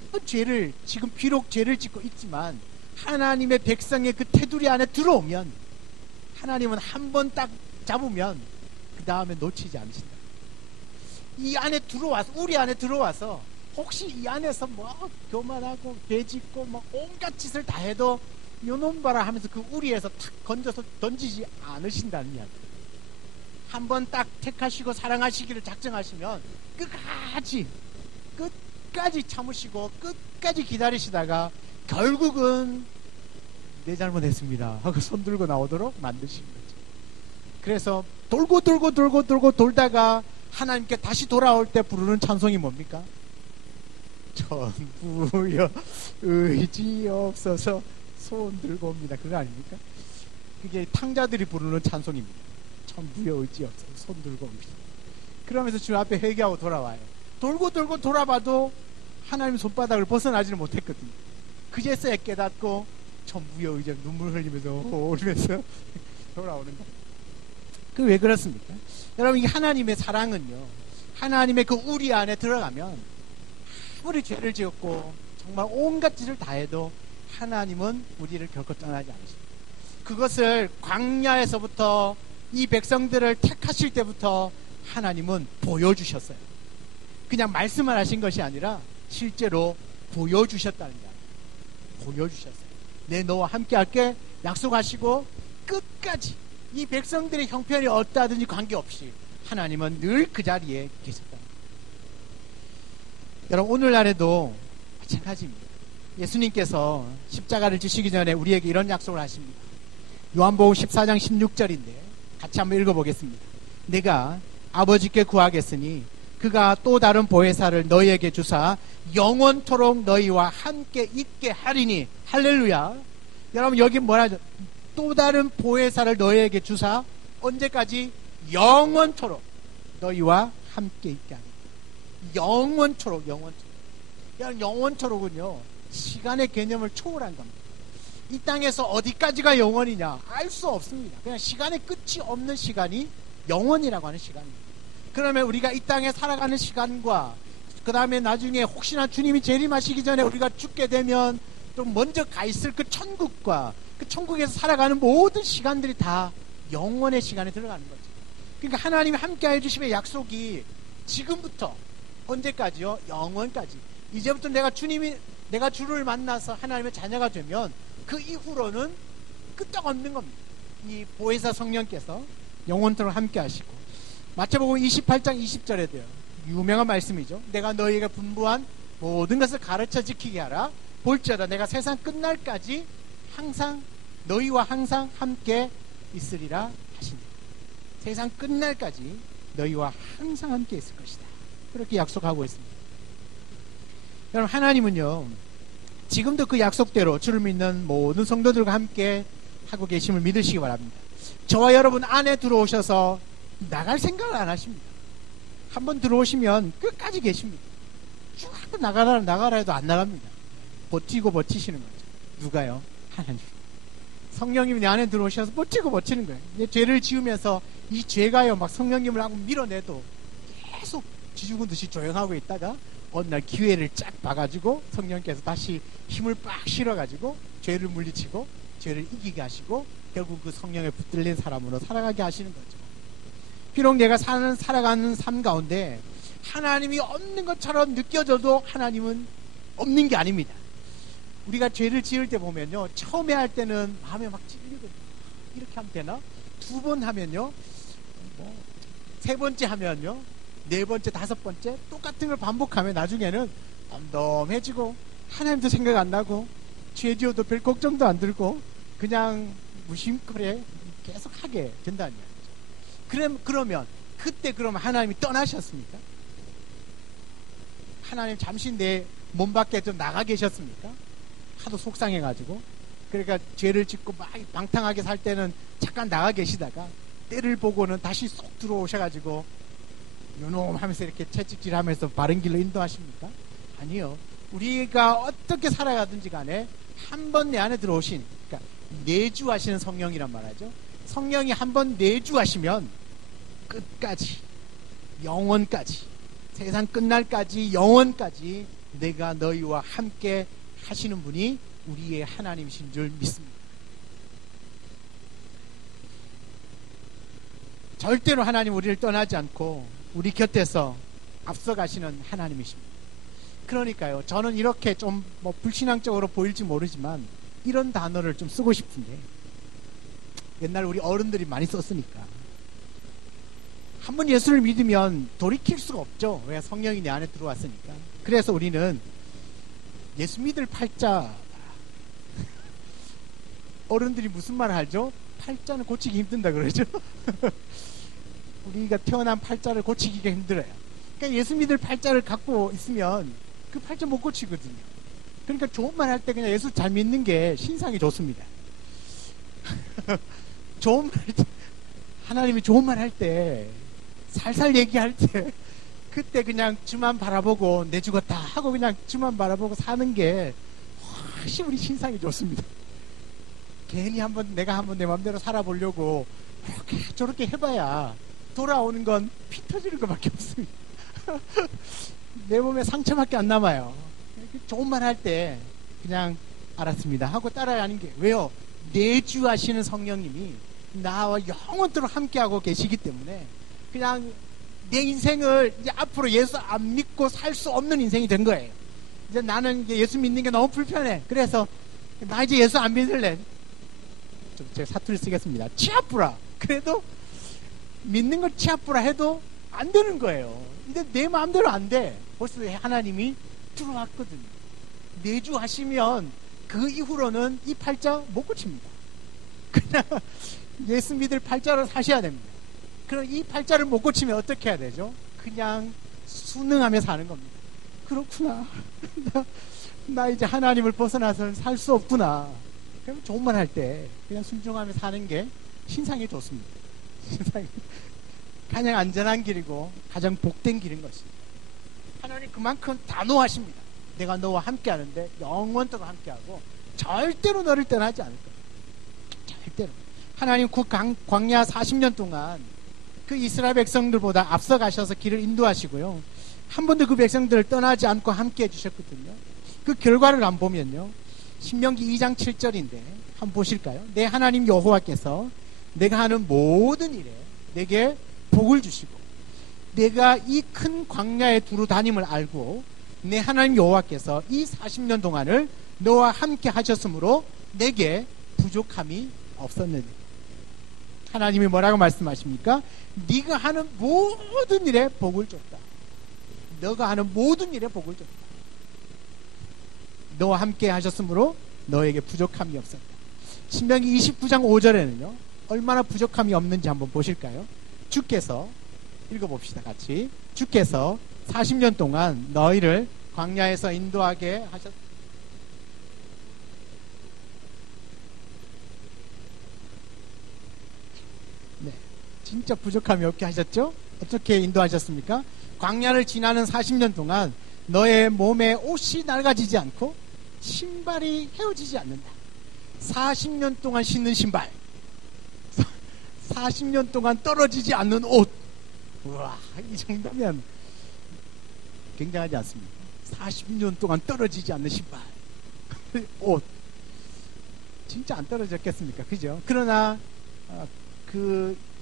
한번 죄를, 지금 비록 죄를 짓고 있지만 하나님의 백성의 그 테두리 안에 들어오면, 하나님은 한 번 딱 잡으면 그 다음에 놓치지 않으신다. 이 안에 들어와서, 우리 안에 들어와서 혹시 이 안에서 뭐 교만하고 죄짓고 뭐 온갖 짓을 다 해도 요놈 봐라 하면서 그 우리에서 탁 건져서 던지지 않으신다는 이야기. 한번 딱 택하시고 사랑하시기를 작정하시면 끝까지 참으시고 끝까지 기다리시다가 결국은 내 잘못했습니다 하고 손 들고 나오도록 만드신 거죠. 그래서 돌고 돌다가 하나님께 다시 돌아올 때 부르는 찬송이 뭡니까? 전부여 의지 없어서 손 들고 옵니다. 그거 아닙니까? 그게 탕자들이 부르는 찬송입니다. 전부여 의지 없어서 손 들고 옵니다. 그러면서 주 앞에 회개하고 돌아와요. 돌고 돌아봐도 하나님 손바닥을 벗어나지는 못했거든요. 그제서야 깨닫고 전부여 의지, 눈물 흘리면서 울면서 돌아오는 거예요. 그 왜 그렇습니까? 여러분, 이 하나님의 사랑은요, 하나님의 그 우리 안에 들어가면 아무리 죄를 지었고 정말 온갖 짓을 다 해도 하나님은 우리를 결코 떠나지 않으십니다. 그것을 광야에서부터 이 백성들을 택하실 때부터 하나님은 보여주셨어요. 그냥 말씀을 하신 것이 아니라 실제로 보여주셨다는 거예요. 보여주셨어요. 내 너와 함께 할게 약속하시고 끝까지 이 백성들의 형편이 어떠하든지 관계없이 하나님은 늘 그 자리에 계셨다. 여러분, 오늘날에도 마찬가지입니다. 예수님께서 십자가를 지시기 전에 우리에게 이런 약속을 하십니다. 요한복음 14장 16절인데 같이 한번 읽어보겠습니다. 내가 아버지께 구하겠으니 그가 또 다른 보혜사를 너희에게 주사 영원토록 너희와 함께 있게 하리니. 할렐루야. 여러분, 여기 뭐라 하죠? 또 다른 보혜사를 너희에게 주사 언제까지? 영원토록 너희와 함께 있게 하리니. 영원토록. 영원토록은요, 시간의 개념을 초월한 겁니다. 이 땅에서 어디까지가 영원이냐 알 수 없습니다. 그냥 시간의 끝이 없는 시간이 영원이라고 하는 시간입니다. 그러면 우리가 이 땅에 살아가는 시간과 그 다음에 나중에 혹시나 주님이 재림하시기 전에 우리가 죽게 되면 또 먼저 가 있을 그 천국과 그 천국에서 살아가는 모든 시간들이 다 영원의 시간에 들어가는 거죠. 그러니까 하나님이 함께 해주심의 약속이 지금부터 언제까지요? 영원까지. 이제부터 내가 주를 만나서 하나님의 자녀가 되면 그 이후로는 끄떡없는 겁니다. 이 보혜사 성령께서 영원토록 함께 하시고, 마태복음 28장 20절에도요, 유명한 말씀이죠. 내가 너희에게 분부한 모든 것을 가르쳐 지키게 하라. 볼지어다 내가 세상 끝날까지 항상 너희와 항상 함께 있으리라 하십니다. 세상 끝날까지 너희와 항상 함께 있을 것이다. 그렇게 약속하고 있습니다. 여러분, 하나님은요 지금도 그 약속대로 주를 믿는 모든 성도들과 함께 하고 계심을 믿으시기 바랍니다. 저와 여러분 안에 들어오셔서 나갈 생각을 안 하십니다. 한번 들어오시면 끝까지 계십니다. 쭉 나가라 해도 안 나갑니다. 버티시는 거죠. 누가요? 하나님. 성령님이 내 안에 들어오셔서 버티는 거예요. 내 죄를 지으면서 이 죄가요 막 성령님을 하고 밀어내도 계속 쥐죽은 듯이 조용하고 있다가 어느 날 기회를 쫙 봐가지고 성령께서 다시 힘을 빡 실어가지고 죄를 물리치고 죄를 이기게 하시고 결국 그 성령에 붙들린 사람으로 살아가게 하시는 거죠. 비록 내가 살아가는 삶 가운데 하나님이 없는 것처럼 느껴져도 하나님은 없는 게 아닙니다. 우리가 죄를 지을 때 보면요, 처음에 할 때는 마음에 막 찔리거든요. 이렇게 하면 되나? 2번 하면요, 세 번째 하면요, 네 번째, 5번째 똑같은 걸 반복하면 나중에는 덤덤해지고 하나님도 생각 안 나고 죄 지어도 별 걱정도 안 들고 그냥 무심코레 계속 하게 된다는 이야기죠. 그러면 그때 그러면 하나님이 떠나셨습니까? 하나님 잠시 내 몸 밖에 좀 나가 계셨습니까? 하도 속상해가지고. 그러니까 죄를 짓고 막 방탕하게 살 때는 잠깐 나가 계시다가 때를 보고는 다시 쏙 들어오셔가지고 요놈하면서 이렇게 채찍질하면서 바른 길로 인도하십니까? 아니요. 우리가 어떻게 살아가든지 간에 한 번 내 안에 들어오신, 그러니까 내주하시는 성령이란 말이죠. 성령이 한 번 내주하시면 끝까지, 영원까지, 세상 끝날까지, 영원까지 내가 너희와 함께 하시는 분이 우리의 하나님이신 줄 믿습니다. 절대로 하나님 우리를 떠나지 않고 우리 곁에서 앞서가시는 하나님이십니다. 그러니까요, 저는 이렇게 좀 불신앙적으로 보일지 모르지만 이런 단어를 좀 쓰고 싶은데, 옛날 우리 어른들이 많이 썼으니까. 한번 예수를 믿으면 돌이킬 수가 없죠. 왜? 성령이 내 안에 들어왔으니까. 그래서 우리는 예수 믿을 팔자, 어른들이 무슨 말 하죠? 팔자는 고치기 힘든다 그러죠. 우리가 태어난 팔자를 고치기가 힘들어요. 그러니까 예수 믿을 팔자를 갖고 있으면 그 팔자 못 고치거든요. 그러니까 좋은 말 할 때 그냥 예수 잘 믿는 게 신상이 좋습니다. 좋은 말, 하나님이 좋은 말 할 때, 살살 얘기할 때, 그때 그냥 주만 바라보고 내 죽었다 하고 그냥 주만 바라보고 사는 게 훨씬 우리 신상이 좋습니다. 괜히 내가 한번 내 마음대로 살아보려고 이렇게 저렇게 해봐야 돌아오는 건 피 터지는 것밖에 없습니다. 내 몸에 상처밖에 안 남아요. 좋은 말 할 때 그냥 알았습니다 하고 따라가는 게, 왜요? 내주하시는 성령님이 나와 영원토록 함께하고 계시기 때문에 그냥 내 인생을 이제 앞으로 예수 안 믿고 살 수 없는 인생이 된 거예요. 이제 나는 이제 예수 믿는 게 너무 불편해. 그래서 나 이제 예수 안 믿을래. 좀 제가 사투리 쓰겠습니다. 치아뿌라. 그래도 믿는 걸 치아뿌라 해도 안 되는 거예요. 근데 내 마음대로 안 돼. 벌써 하나님이 들어왔거든요. 내주하시면 그 이후로는 이 팔자 못 고칩니다. 그냥 예수 믿을 팔자로 사셔야 됩니다. 그럼 이 팔자를 못 고치면 어떻게 해야 되죠? 그냥 순응하며 사는 겁니다. 그렇구나. 나 이제 하나님을 벗어나서는 살 수 없구나. 그럼 좋은 말 할 때 그냥 순종하며 사는 게 신상이 좋습니다. 신상이 가장 안전한 길이고 가장 복된 길인 것입니다. 하나님 그만큼 단호하십니다. 내가 너와 함께 하는데 영원토록 함께하고 절대로 너를 떠나지 않을 거예요. 절대로. 하나님 그 광야 40년 동안 그 이스라엘 백성들보다 앞서 가셔서 길을 인도하시고요, 한 번도 그 백성들을 떠나지 않고 함께 해주셨거든요. 그 결과를 한번 보면요, 신명기 2장 7절인데 한번 보실까요? 내 하나님 여호와께서 내가 하는 모든 일에 내게 복을 주시고 내가 이 큰 광야에 두루 다님을 알고 내 하나님 여호와께서 이 40년 동안을 너와 함께 하셨으므로 내게 부족함이 없었느니. 하나님이 뭐라고 말씀하십니까? 네가 하는 모든 일에 복을 줬다. 너가 하는 모든 일에 복을 줬다. 너와 함께 하셨으므로 너에게 부족함이 없었다. 신명기 29장 5절에는요 얼마나 부족함이 없는지 한번 보실까요? 주께서 읽어봅시다. 같이. 주께서 40년 동안 너희를 광야에서 인도하게 하셨. 네, 진짜 부족함이 없게 하셨죠? 어떻게 인도하셨습니까? 광야를 지나는 40년 동안 너의 몸에 옷이 낡아지지 않고 신발이 헤어지지 않는다. 40년 동안 신는 신발, 40년 동안 떨어지지 않는 옷. 우와, 이 정도면 굉장하지 않습니까? 40년 동안 떨어지지 않는 신발, 옷. 진짜 안 떨어졌겠습니까? 그죠? 그러나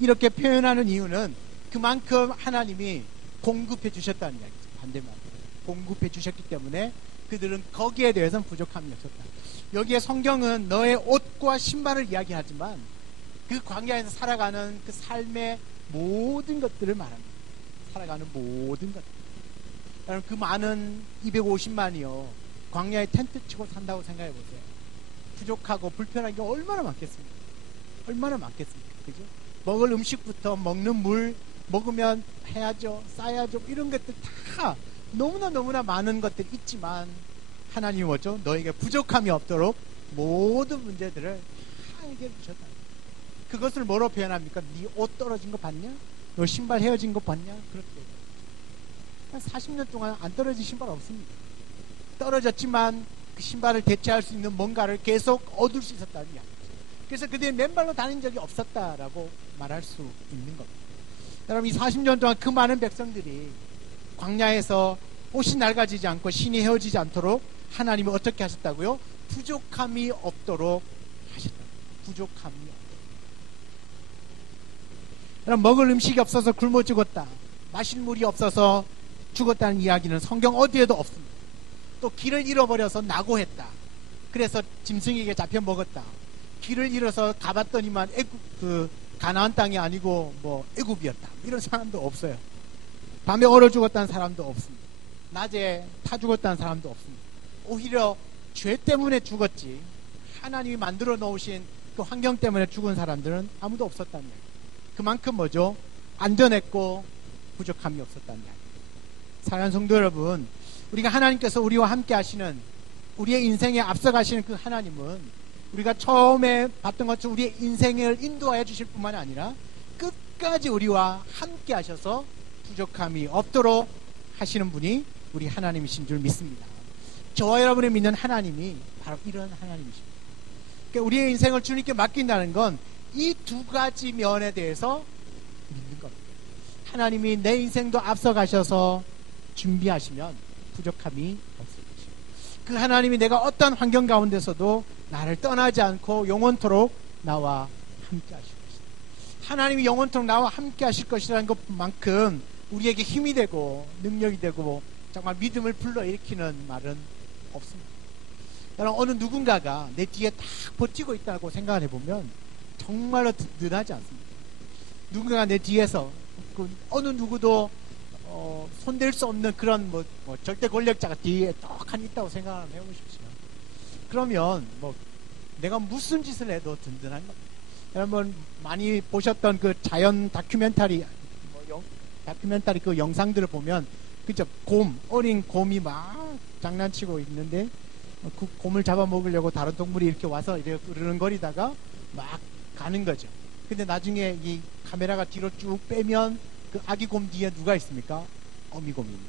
이렇게 표현하는 이유는 그만큼 하나님이 공급해 주셨다는 이야기죠. 반대말 공급해 주셨기 때문에 그들은 거기에 대해서는 부족함이 없었다. 여기에 성경은 너의 옷과 신발을 이야기하지만 그 광야에서 살아가는 그 삶의 모든 것들을 말합니다. 살아가는 모든 것들. 여러분, 그 많은 250만이요 광야에 텐트 치고 산다고 생각해 보세요. 부족하고 불편한 게 얼마나 많겠습니까? 얼마나 많겠습니까? 그죠? 먹을 음식부터 먹는 물 먹으면 해야죠, 싸야죠, 이런 것들 다 너무나 많은 것들이 있지만 하나님이 뭐죠? 너에게 부족함이 없도록 모든 문제들을 다 해결해 주셨다. 그것을 뭐로 표현합니까? 네 옷 떨어진 거 봤냐? 너 신발 헤어진 거 봤냐? 그렇게 40년 동안 안 떨어진 신발 없습니다. 떨어졌지만 그 신발을 대체할 수 있는 뭔가를 계속 얻을 수 있었다는 이야기죠. 그래서 그들이 맨발로 다닌 적이 없었다라고 말할 수 있는 겁니다. 여러분, 이 40년 동안 그 많은 백성들이 광야에서 옷이 낡아지지 않고 신이 헤어지지 않도록 하나님이 어떻게 하셨다고요? 부족함이 없도록 하셨다. 부족함이 없도록. 여러분, 먹을 음식이 없어서 굶어 죽었다, 마실 물이 없어서 죽었다는 이야기는 성경 어디에도 없습니다. 또 길을 잃어버려서 낙오했다, 그래서 짐승에게 잡혀 먹었다, 길을 잃어서 가봤더니만 가나안 땅이 아니고 애굽이었다, 이런 사람도 없어요. 밤에 얼어 죽었다는 사람도 없습니다. 낮에 타 죽었다는 사람도 없습니다. 오히려 죄 때문에 죽었지 하나님이 만들어 놓으신 그 환경 때문에 죽은 사람들은 아무도 없었다는 거예요. 그만큼 뭐죠? 안전했고 부족함이 없었다는 이야기. 사랑하는 성도 여러분, 우리가 하나님께서 우리와 함께 하시는, 우리의 인생에 앞서가시는 그 하나님은 우리가 처음에 봤던 것처럼 우리의 인생을 인도하여 주실 뿐만 아니라 끝까지 우리와 함께 하셔서 부족함이 없도록 하시는 분이 우리 하나님이신 줄 믿습니다. 저와 여러분이 믿는 하나님이 바로 이런 하나님이십니다. 그러니까 우리의 인생을 주님께 맡긴다는 건 이 두 가지 면에 대해서 믿는 겁니다. 하나님이 내 인생도 앞서가셔서 준비하시면 부족함이 없을 것입니다. 그 하나님이 내가 어떤 환경 가운데서도 나를 떠나지 않고 영원토록 나와 함께 하실 것이다. 하나님이 영원토록 나와 함께 하실 것이라는 것만큼 우리에게 힘이 되고 능력이 되고 정말 믿음을 불러일으키는 말은 없습니다. 여러분, 어느 누군가가 내 뒤에 딱 버티고 있다고 생각을 해보면 정말로 든든하지 않습니다. 누군가가 내 뒤에서 어느 누구도 손댈 수 없는 그런 절대 권력자가 뒤에 떡하니 있다고 생각을 해보십시오. 그러면 내가 무슨 짓을 해도 든든한 겁니다. 여러분, 많이 보셨던 그 자연 다큐멘터리 그 영상들을 보면, 그죠? 어린 곰이 막 장난치고 있는데 그 곰을 잡아먹으려고 다른 동물이 이렇게 와서 이렇게 으르렁거리다가 막 가는 거죠. 근데 나중에 이 카메라가 뒤로 쭉 빼면 그 아기 곰 뒤에 누가 있습니까? 어미곰입니다.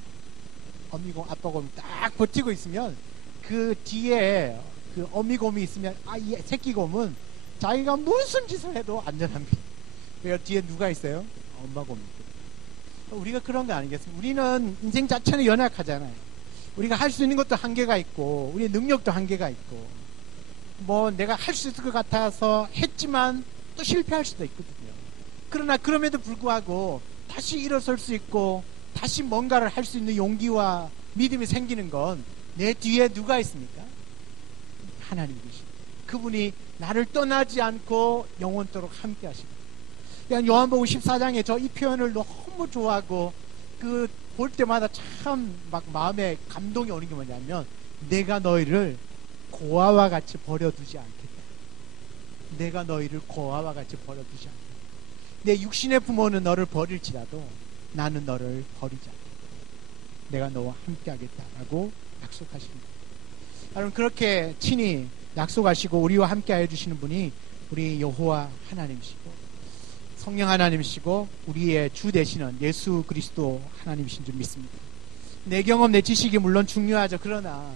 어미곰, 아빠곰이 딱 버티고 있으면 그 뒤에 그 어미곰이 있으면 이 새끼곰은 자기가 무슨 짓을 해도 안전합니다. 왜요? 뒤에 누가 있어요? 엄마곰입니다. 우리가 그런 거 아니겠습니까? 우리는 인생 자체는 연약하잖아요. 우리가 할 수 있는 것도 한계가 있고 우리의 능력도 한계가 있고 내가 할 수 있을 것 같아서 했지만 또 실패할 수도 있거든요. 그러나 그럼에도 불구하고 다시 일어설 수 있고 다시 뭔가를 할 수 있는 용기와 믿음이 생기는 건 내 뒤에 누가 있습니까? 하나님이십니다. 그분이 나를 떠나지 않고 영원토록 함께 하십니다. 그냥 요한복음 14장에 저 이 표현을 너무 좋아하고 볼 때마다 참 막 마음에 감동이 오는 게 뭐냐면, 내가 너희를 고아와 같이 버려두지 않겠다. 내가 너희를 고아와 같이 버려두지 않겠다. 내 육신의 부모는 너를 버릴지라도 나는 너를 버리지 않겠다. 내가 너와 함께 하겠다라고 약속하십니다. 여러분, 그렇게 친히 약속하시고 우리와 함께 해주시는 분이 우리 여호와 하나님이시고 성령 하나님이시고 우리의 주 되시는 예수 그리스도 하나님이신 줄 믿습니다. 내 경험, 내 지식이 물론 중요하죠. 그러나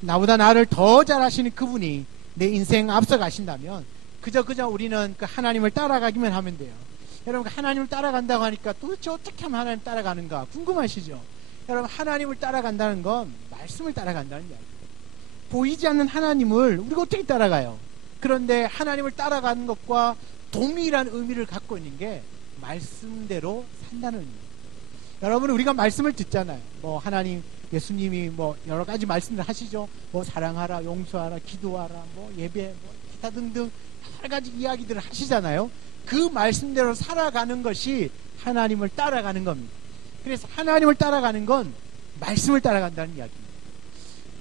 나보다 나를 더 잘 아시는 그분이 내 인생 앞서 가신다면 그저 우리는 그 하나님을 따라가기만 하면 돼요. 여러분, 하나님을 따라간다고 하니까 도대체 어떻게 하면 하나님 따라가는가 궁금하시죠? 여러분, 하나님을 따라간다는 건 말씀을 따라간다는 이야기예요. 보이지 않는 하나님을 우리가 어떻게 따라가요? 그런데 하나님을 따라가는 것과 동일한 의미를 갖고 있는 게 말씀대로 산다는 의미예요. 여러분, 우리가 말씀을 듣잖아요. 뭐 하나님, 예수님이 뭐 여러 가지 말씀을 하시죠. 뭐 사랑하라, 용서하라, 기도하라, 뭐 예배, 뭐 기타 등등 여러 가지 이야기들을 하시잖아요. 그 말씀대로 살아가는 것이 하나님을 따라가는 겁니다. 그래서 하나님을 따라가는 건 말씀을 따라간다는 이야기입니다.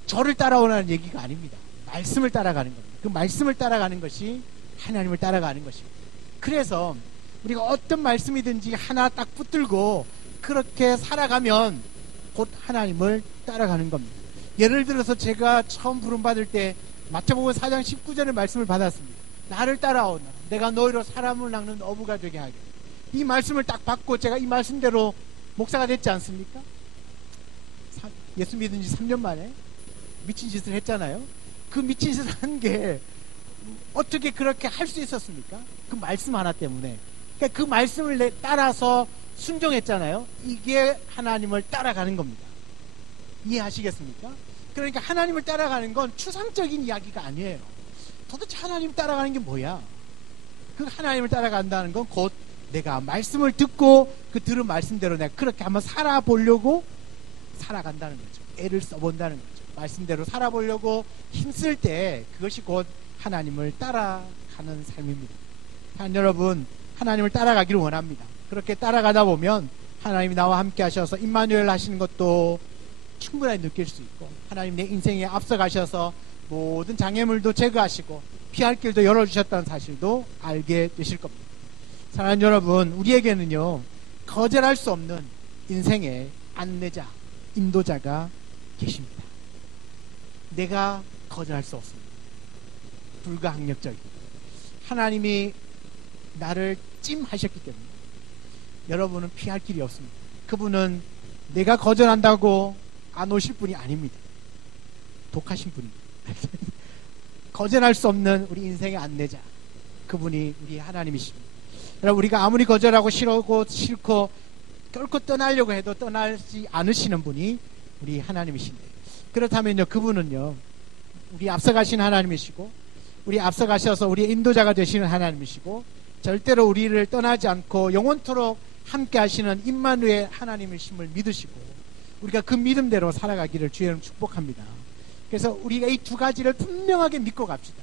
저를 따라오라는 얘기가 아닙니다. 말씀을 따라가는 겁니다. 그 말씀을 따라가는 것이 하나님을 따라가는 것입니다. 그래서 우리가 어떤 말씀이든지 하나 딱 붙들고 그렇게 살아가면 곧 하나님을 따라가는 겁니다. 예를 들어서 제가 처음 부름받을 때 마태복음 4장 19절의 말씀을 받았습니다. 나를 따라오라. 내가 너희로 사람을 낚는 어부가 되게 하게. 이 말씀을 딱 받고 제가 이 말씀대로 목사가 됐지 않습니까? 예수 믿은 지 3년 만에 미친 짓을 했잖아요. 그 미친 짓을 한 게 어떻게 그렇게 할 수 있었습니까? 그 말씀 하나 때문에. 그러니까 그 말씀을 따라서 순종했잖아요. 이게 하나님을 따라가는 겁니다. 이해하시겠습니까? 그러니까 하나님을 따라가는 건 추상적인 이야기가 아니에요. 도대체 하나님 따라가는 게 뭐야? 그 하나님을 따라간다는 건 곧 내가 말씀을 듣고 그 들은 말씀대로 내가 그렇게 한번 살아보려고 살아간다는 거죠. 애를 써본다는 거죠. 말씀대로 살아보려고 힘쓸 때 그것이 곧 하나님을 따라가는 삶입니다. 여러분, 하나님을 따라가기를 원합니다. 그렇게 따라가다 보면 하나님이 나와 함께 하셔서 임마누엘 하시는 것도 충분히 느낄 수 있고, 하나님 내 인생에 앞서 가셔서 모든 장애물도 제거하시고 피할 길도 열어주셨다는 사실도 알게 되실 겁니다. 사랑하는 여러분, 우리에게는요 거절할 수 없는 인생의 안내자, 인도자가 계십니다. 내가 거절할 수 없습니다. 불가항력적이고 하나님이 나를 찜하셨기 때문에 여러분은 피할 길이 없습니다. 그분은 내가 거절한다고 안 오실 분이 아닙니다. 독하신 분입니다. 거절할 수 없는 우리 인생의 안내자, 그분이 우리 하나님이십니다. 여러분, 우리가 아무리 거절하고 싫고 결코 떠나려고 해도 떠나지 않으시는 분이 우리 하나님이신데, 그렇다면요 그분은요 우리 앞서가신 하나님이시고 우리 앞서가셔서 우리의 인도자가 되시는 하나님이시고 절대로 우리를 떠나지 않고 영원토록 함께 하시는 임마누엘 하나님이심을 믿으시고 우리가 그 믿음대로 살아가기를 주의 이름으로 축복합니다. 그래서 우리가 이 두 가지를 분명하게 믿고 갑시다.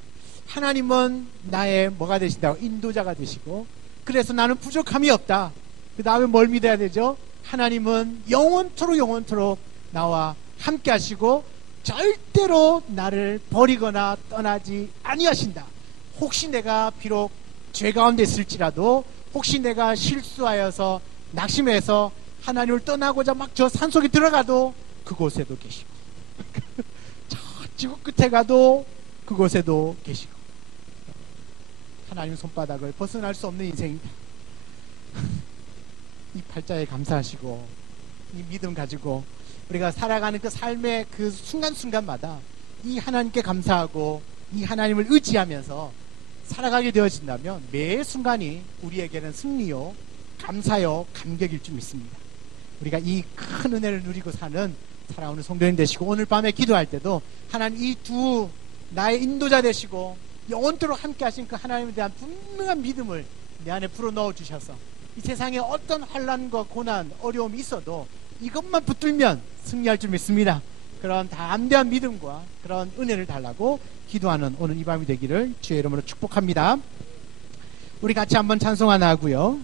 하나님은 나의 뭐가 되신다고? 인도자가 되시고, 그래서 나는 부족함이 없다. 그 다음에 뭘 믿어야 되죠? 하나님은 영원토록 나와 함께 하시고 절대로 나를 버리거나 떠나지 아니하신다. 혹시 내가 비록 죄 가운데 있을지라도, 혹시 내가 실수하여서 낙심해서 하나님을 떠나고자 막 저 산속에 들어가도 그곳에도 계시고 저 지구 끝에 가도 그곳에도 계시고, 하나님 손바닥을 벗어날 수 없는 인생이다. 이 팔자에 감사하시고 이 믿음 가지고 우리가 살아가는 그 삶의 그 순간순간마다 이 하나님께 감사하고 이 하나님을 의지하면서 살아가게 되어진다면 매 순간이 우리에게는 승리요, 감사요, 감격일 줄 믿습니다. 우리가 이 큰 은혜를 누리고 사는 살아오는 성도님 되시고, 오늘 밤에 기도할 때도 하나님 이 두 나의 인도자 되시고 영원토록 함께 하신 그 하나님에 대한 분명한 믿음을 내 안에 불어넣어 주셔서 이 세상에 어떤 환난과 고난, 어려움이 있어도 이것만 붙들면 승리할 줄 믿습니다. 그런 담대한 믿음과 그런 은혜를 달라고 기도하는 오늘 이 밤이 되기를 주의 이름으로 축복합니다. 우리 같이 한번 찬송 하나 하고요.